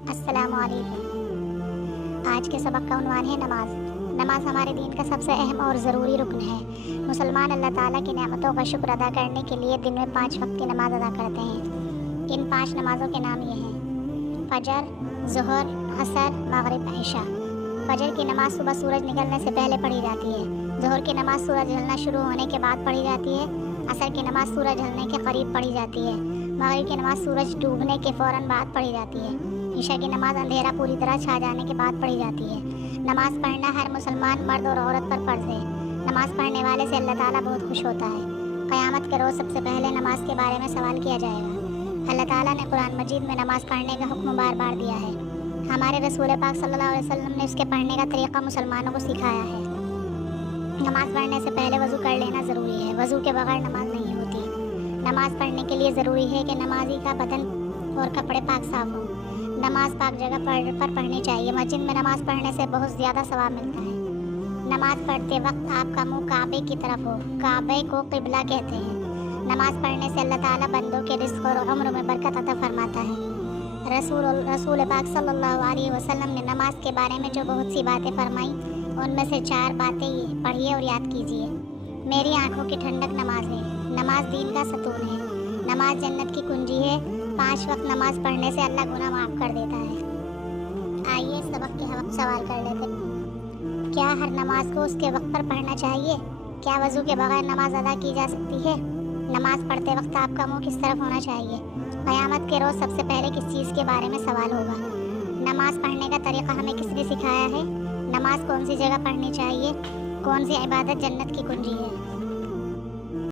अस्सलामु अलैकुम। आज के सबक का उन्वान है नमाज। नमाज हमारे दीन का सबसे अहम और ज़रूरी रुकन है। मुसलमान अल्लाह ताला की नेमतों का शुक्र अदा करने के लिए दिन में 5 वक्त की नमाज अदा करते हैं। इन 5 नमाज़ों के नाम ये हैं: फजर, ज़ुहर, असर, मगरिब, इशा। फजर की नमाज सुबह सूरज निकलने से पहले पढ़ी जाती है। ज़ुहर की नमाज सूरज ढलना शुरू होने के बाद पढ़ी जाती है। असर की नमाज सूरज ढलने के करीब पढ़ी जाती है। मगरिब की नमाज सूरज डूबने के फ़ौरन बाद पढ़ी जाती है। ईशा की नमाज अंधेरा पूरी तरह छा जाने के बाद पढ़ी जाती है। नमाज पढ़ना हर मुसलमान मर्द और औरत पर फर्ज है। नमाज पढ़ने वाले से अल्लाह ताला बहुत खुश होता है। क़यामत के रोज़ सबसे पहले नमाज के बारे में सवाल किया जाएगा। अल्लाह ताला ने कुरान मजीद में नमाज पढ़ने का हुक्म बार बार दिया है। हमारे रसूल पाक सल्लल्लाहु अलैहि वसल्लम ने उसके पढ़ने का तरीक़ा मुसलमानों को सिखाया है। नमाज पढ़ने से पहले वज़ू कर लेना ज़रूरी है। वज़ू के बगैर नमाज नहीं होती। नमाज पढ़ने के लिए ज़रूरी है कि नमाजी का बदन और कपड़े पाक साफ़ हों। नमाज पाक जगह पर पढ़नी चाहिए। मस्जिद में नमाज पढ़ने से बहुत ज़्यादा सवाब मिलता है। नमाज पढ़ते वक्त आपका मुंह काबे की तरफ हो। काबे को क़िबला कहते हैं। नमाज पढ़ने से अल्लाह ताला बंदों के रिज़्क़ और उम्र में बरकत अता फरमाता है। रसूल पाक सल्लल्लाहु अलैहि वसल्लम ने नमाज के बारे में जो बहुत सी बातें फरमाई, उनमें से 4 बातें ये पढ़िए और याद कीजिए। मेरी आँखों की ठंडक नमाज है। नमाज दीन का सतून है। नमाज जन्नत की कुंजी है। 5 वक्त नमाज पढ़ने से अल्लाह गुनाह माफ़ कर देता है। आइए सबक के हम सवाल कर लेते हैं। क्या हर नमाज को उसके वक्त पर पढ़ना चाहिए? क्या वज़ू के बगैर नमाज अदा की जा सकती है? नमाज पढ़ते वक्त आपका मुंह किस तरफ होना चाहिए? क़यामत के रोज़ सबसे पहले किस चीज़ के बारे में सवाल होगा? नमाज पढ़ने का तरीक़ा हमें किसने सिखाया है? नमाज कौन सी जगह पढ़नी चाहिए? कौन सी इबादत जन्नत की कुंजी है?